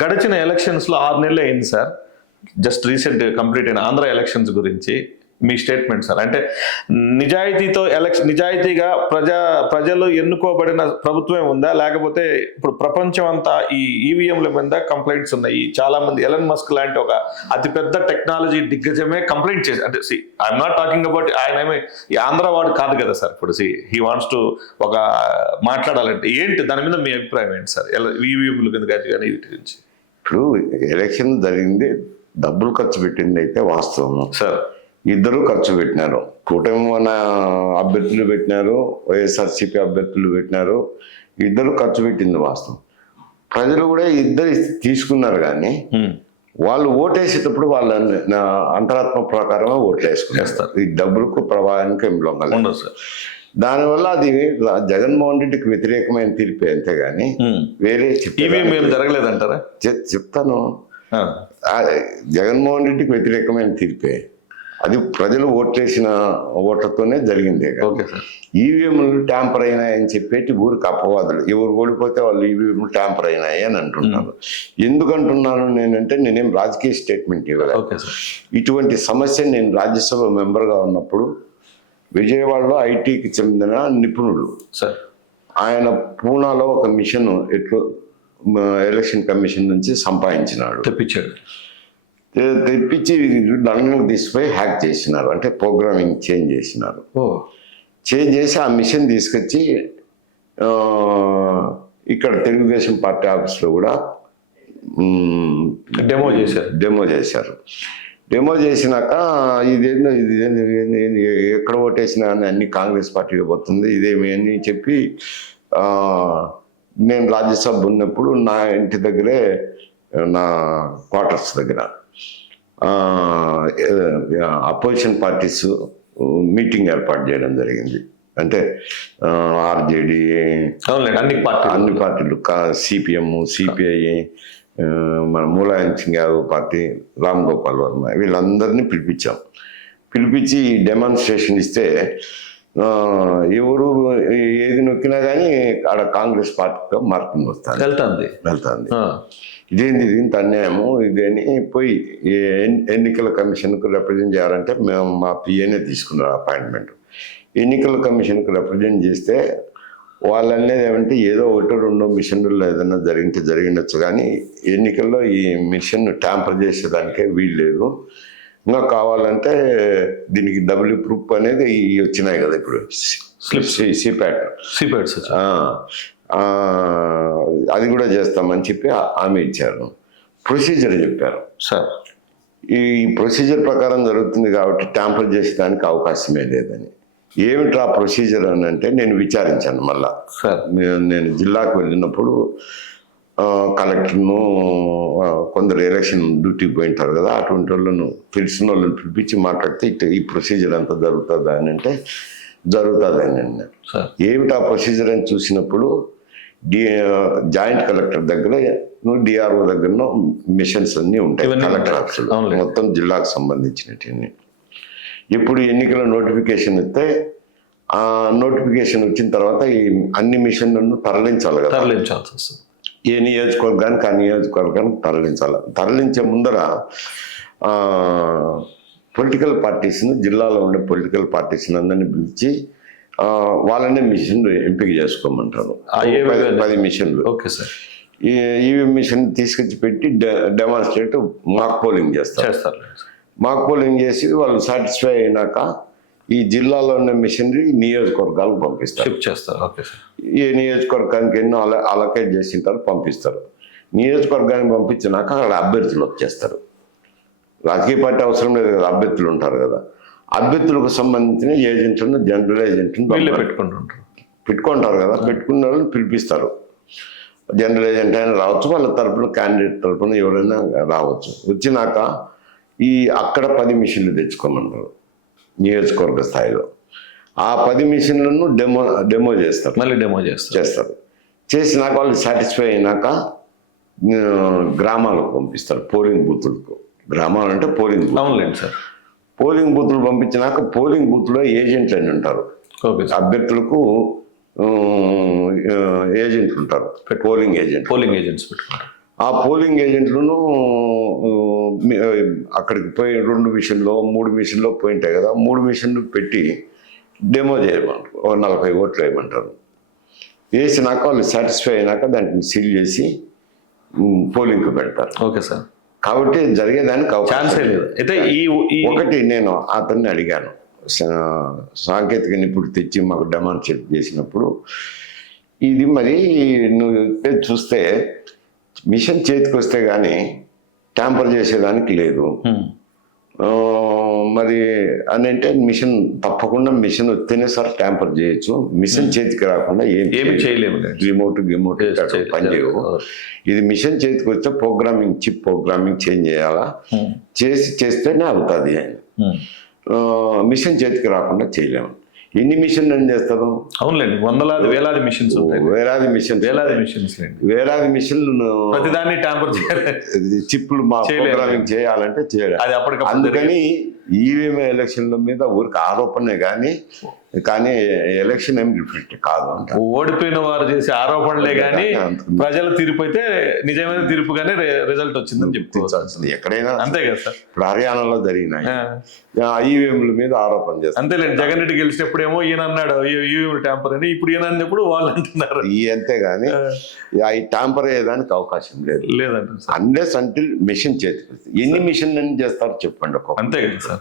గడిచిన ఎలక్షన్స్ లో 6 నెలలు అయింది సార్. జస్ట్ రీసెంట్ కంప్లీట్ అయిన ఆంధ్ర ఎలక్షన్స్ గురించి మీ స్టేట్మెంట్ సార్. అంటే నిజాయితీగా ప్రజలు ఎన్నుకోబడిన ప్రభుత్వమే ఉందా, లేకపోతే ఇప్పుడు ప్రపంచం అంతా ఈ ఈవీఎంల మీద కంప్లైంట్స్ ఉన్నాయి. చాలా మంది ఎలన్ మస్క్ లాంటి ఒక అతిపెద్ద టెక్నాలజీ దిగ్గజమే కంప్లైంట్ చేసి, అంటే ఐఎమ్ నాట్ టాకింగ్ అబౌట్ ఆయన ఏమి ఈ ఆంధ్ర వాడు కాదు కదా సార్. ఇప్పుడు హీ వాంట్స్ టు ఒక మాట్లాడాలంటే ఏంటి దాని మీద మీ అభిప్రాయం ఏంటి సార్? ఈవీఎంల మీద కానీ వీటి గురించి. ఇప్పుడు ఎలక్షన్ జరిగింది, డబ్బులు ఖర్చు పెట్టింది అయితే వాస్తవం సార్. ఇద్దరు ఖర్చు పెట్టినారు, కూటమి మన అభ్యర్థులు పెట్టినారు, వైఎస్ఆర్సీపీ అభ్యర్థులు పెట్టినారు, ఇద్దరు ఖర్చు పెట్టింది వాస్తవం. ప్రజలు కూడా ఇద్దరు తీసుకున్నారు, కానీ వాళ్ళు ఓటేసేటప్పుడు వాళ్ళ అంతరాత్మ ప్రకారమే ఓట్లు వేసుకునేస్తారు. ఈ డబ్బులకు ప్రభావానికి ఏం లొంగలేదు సార్. దానివల్ల అది జగన్మోహన్ రెడ్డికి వ్యతిరేకమైన తీర్పే, అంతేగాని వేరే జరగలేదంటారా? చెప్తాను, జగన్మోహన్ రెడ్డికి వ్యతిరేకమైన తీర్పే. అది ప్రజలు ఓట్లేసిన ఓట్లతోనే జరిగింది. ఈవీఎంలు ట్యాంపర్ అయినాయని చెప్పేటి ఊరికి అపవాదులు. ఎవరు ఓడిపోతే వాళ్ళు ఈవీఎంలు ట్యాంపర్ అయినాయి అని అంటున్నారు. ఎందుకంటున్నాను నేనంటే, నేనేం రాజకీయ స్టేట్మెంట్ ఇవ్వలేదు. ఇటువంటి సమస్య నేను రాజ్యసభ మెంబర్గా ఉన్నప్పుడు విజయవాడలో ఐటీకి చెందిన నిపుణుడు ఆయన పూనాలో ఒక మిషన్ ఎలక్షన్ కమిషన్ నుంచి సంపాదించినాడు, తెప్పించి లండన్కి తీసుకుపోయి హ్యాక్ చేసినారు. అంటే ప్రోగ్రామింగ్ చేంజ్ చేసినారు. చేంజ్ చేసి ఆ మిషన్ తీసుకొచ్చి ఇక్కడ తెలుగుదేశం పార్టీ ఆఫీస్లో కూడా డెమో చేశారు. డెమో చేసినాక ఇదేందో ఎక్కడ ఓటేసినా అని అన్ని కాంగ్రెస్ పార్టీకి పోతుంది, ఇదేమి అని చెప్పి నేను రాజ్యసభ ఉన్నప్పుడు నా ఇంటి దగ్గరే, నా క్వార్టర్స్ దగ్గర అపోజిషన్ పార్టీస్ మీటింగ్ ఏర్పాటు చేయడం జరిగింది. అంటే ఆర్జేడీ, అన్ని పార్టీలు, సిపిఎం, సిపిఐ, మన ములాయం సింగ్ యాదవ్ పార్టీ, రామ్ గోపాల్ వర్మ, వీళ్ళందరినీ పిలిపించి డెమాన్స్ట్రేషన్ ఇస్తే ఎవరు ఏది నొక్కినా కానీ ఆడ కాంగ్రెస్ పార్టీతో మార్పుని వెళ్తుంది. ఇదేంది, ఇది ఇంత అన్యాయము ఇదేని పోయి ఎన్నికల కమిషన్కు రిప్రజెంట్ చేయాలంటే మేము మా పిఏనే తీసుకున్నారు అపాయింట్మెంట్. ఎన్నికల కమిషన్కు రిప్రజెంట్ చేస్తే వాళ్ళు అనేది ఏమంటే, ఏదో ఒకటో రెండో మిషన్లో ఏదైనా జరిగినచ్చు, కానీ ఎన్నికల్లో ఈ మిషన్ ట్యాంపర్ చేసేదానికే వీలు లేదు. ఇంకా కావాలంటే దీనికి డబ్ల్యూ ప్రూఫ్ అనేది వచ్చినాయి కదా ఇప్పుడు, సిప్యాట్ అది కూడా చేస్తామని చెప్పి హామీ ఇచ్చారు. ప్రొసీజర్ చెప్పారు సార్. ఈ ప్రొసీజర్ ప్రకారం జరుగుతుంది కాబట్టి ట్యాంపర్ చేసేదానికి అవకాశమే లేదని. ఏమిట్రా ప్రొసీజర్ అని అంటే, నేను విచారించాను మళ్ళా సార్. నేను జిల్లాకు వెళ్ళినప్పుడు కలెక్టర్ను, కొందరు ఎలక్షన్ డ్యూటీకి పోయింటారు కదా, అటువంటి వాళ్ళను తెలిసిన వాళ్ళని పిలిపించి మాట్లాడితే ఈ ప్రొసీజర్ అంతా జరుగుతుందా అని అంటే, జరుగుతుందని అన్నాను. ఏమిటి ఆ ప్రొసీజర్ అని చూసినప్పుడు జాయింట్ కలెక్టర్ దగ్గర, డిఆర్ఓ దగ్గర మిషన్స్ అన్నీ ఉంటాయి కలెక్టర్ ఆఫీసులో, మొత్తం జిల్లాకు సంబంధించినవి. ఎప్పుడు ఎన్నికల నోటిఫికేషన్ ఇస్తే ఆ నోటిఫికేషన్ వచ్చిన తర్వాత ఈ అన్ని మిషన్లను తరలించాలి కదా, తరలించాల్సి వస్తుంది. ఏ నియోజకవర్గానికి ఆ నియోజకవర్గానికి తరలించాలి. తరలించే ముందర పొలిటికల్ పార్టీస్ను, జిల్లాలో ఉండే పొలిటికల్ పార్టీస్ని అందరినీ పిలిచి వాళ్ళనే మిషన్లు ఎంపిక చేసుకోమంటారు. 10 మిషన్లు. Okay sir. ఈ మిషన్ తీసుకొచ్చి పెట్టి డెమాన్స్ట్రేట్ మాక్ పోలింగ్ చేస్తారు. మాక్ పోలింగ్ చేసి వాళ్ళు సాటిస్ఫై అయినాక ఈ జిల్లాలో ఉన్న మిషనరీ నియోజకవర్గాలకు పంపిస్తారు. ఏ నియోజకవర్గానికి ఎన్నో అలకేట్ చేసింటారు, పంపిస్తారు. నియోజకవర్గానికి పంపించినాక అక్కడ అభ్యర్థులు వచ్చేస్తారు. రాజకీయ పార్టీ అవసరం లేదు కదా, అభ్యర్థులు ఉంటారు కదా. అభ్యర్థులకు సంబంధించిన ఏజెంట్లను, జనరల్ ఏజెంట్లను పెట్టుకుంటారు కదా. పెట్టుకున్న వాళ్ళని పిలిపిస్తారు. జనరల్ ఏజెంట్ అయినా రావచ్చు, వాళ్ళ తరపున క్యాండిడేట్ తరపున ఎవరైనా రావచ్చు. వచ్చినాక అక్కడ 10 మిషన్లు తెచ్చుకోమన్నారు నియోజకవర్గ స్థాయిలో. ఆ 10 మిషన్లను డెమో చేస్తారు. మళ్ళీ డెమో చేస్తారు. చేసినాక వాళ్ళు సాటిస్ఫై అయినాక గ్రామాలకు పంపిస్తారు, పోలింగ్ బూతులకు. గ్రామాలు అంటే పోలింగ్ బూత్. సార్. పోలింగ్ బూత్లు పంపించినాక పోలింగ్ బూత్లో ఏజెంట్లు అని ఉంటారు. అభ్యర్థులకు ఏజెంట్లు ఉంటారు, పోలింగ్ ఏజెంట్స్. ఆ పోలింగ్ ఏజెంట్లను అక్కడికి పోయి 2 మిషన్లో 3 మిషన్లో పోయింటాయి కదా, 3 మిషన్లు పెట్టి డెమో చేయమంటారు, 40 ఓట్లు వేయమంటారు. వేసినాక వాళ్ళు సాటిస్ఫై అయినాక దాన్ని సీల్ చేసి పోలింగ్కి పెడతారు. Okay sir. కాబట్టి జరిగేదానికి ఛాన్సే లేదు. అయితే ఒకటి నేను అతన్ని అడిగాను, సాంకేతిక నిపుణుడు తెచ్చి మాకు డెమాన్స్ట్రేట్ చేసినప్పుడు, ఇది మరి నువ్వు చూస్తే మిషన్ చేతికి వస్తే కానీ ట్యాంపర్ చేసేదానికి లేదు, మరి అని అంటే మిషన్ తప్పకుండా మిషన్ వస్తేనే సార్ ట్యాంపర్ చేయొచ్చు, మిషన్ చేతికి రాకుండా ఏమి చేయలేము, రిమోట్ పనిచేయవు. ఇది మిషన్ చేతికి వస్తే చిప్ ప్రోగ్రామింగ్ చేంజ్ చేయాలా, చేస్తేనే అవుతుంది అని. మిషన్ చేతికి రాకుండా చేయలేము. ఎన్ని మిషన్లు అని చేస్తారు? అవునులేండి, వందలాది వేలాది మిషన్స్ ఉంటాయి. వేలాది మిషన్లు ప్రతిదాన్ని ట్యాంపర్ చేయాలి, చిప్లు ప్రోగ్రామింగ్ చేయాలంటే చేయాలి. అందుకని ఈవీఎం ఎలక్షన్ల మీద ఊరికి ఆరోపణే కానీ ఎలక్షన్ ఏం రిఫ్లెక్ట్ కాదు అంట. ఓడిపోయిన వారు చేసే ఆరోపణలే కానీ ప్రజల తీర్పు అయితే నిజమైన తీర్పుగానే రిజల్ట్ వచ్చిందని చెప్పుకోవచ్చు. ఎక్కడైనా అంతే కదా సార్. ఇప్పుడు హర్యానాలో జరిగినాయి ఈవీఎంల మీద ఆరోపణ చేస్తారు. అంతేలేండి, జగన్ రెడ్డి గెలిచినప్పుడేమో ఈయన అన్నాడు ఈవీఎం ట్యాంపర్ అని, ఇప్పుడు ఈయన అన్నప్పుడు వాళ్ళు అంటున్నారు. అంతేగాని ఈ ట్యాంపర్ అయ్యేదానికి అవకాశం లేదంట లేదంట. అన్లెస్ అంటిల్ మిషన్ చేతికి. ఎన్ని మిషన్ అని చేస్తారు చెప్పండి? అంతే కదా సార్.